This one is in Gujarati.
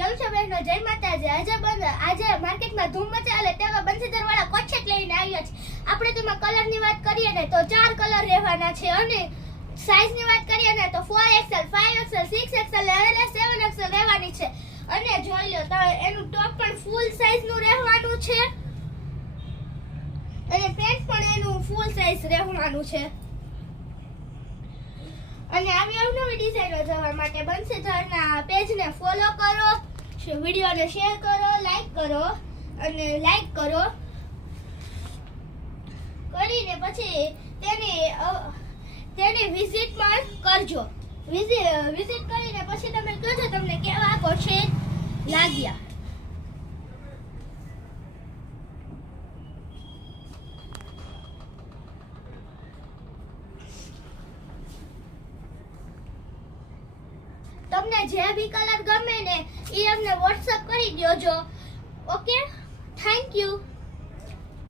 કેમ છો બહેનો? જય માતાજી. આજે માર્કેટમાં ધૂમ મચાલે તેવા બંસીધર વાળા કોટસેટ લઈને આવ્યા છે. આપણે તેમાં કલરની વાત કરીએ ને તો 4 કલર રહેવાના છે અને સાઈઝની વાત કરીએ ને તો 4XL, 5XL, 6XL અને 7XL રહેવાની છે. અને જોઈ લો તો એનું ટોપ પણ ફૂલ સાઈઝનું રહેવાનું છે અને પેન્ટ પણ એનું ફૂલ સાઈઝ રહેવાનું છે. અને આવી અવનવી ડિઝાઇનો જોવા માટે બંસીધરના પેજને ફોલો કરો, વિડિયોને શેર કરો, લાઈક કરો કરીને પછી તેની વિઝિટ પણ કરજો. વિઝિટ કરીને પછી તમે કહેજો તમને કેવા કોટસેટ લાગ્યા. તમને જે બી કલર ગમે ને એ અમને WhatsApp કરી દેજો. Okay, thank you.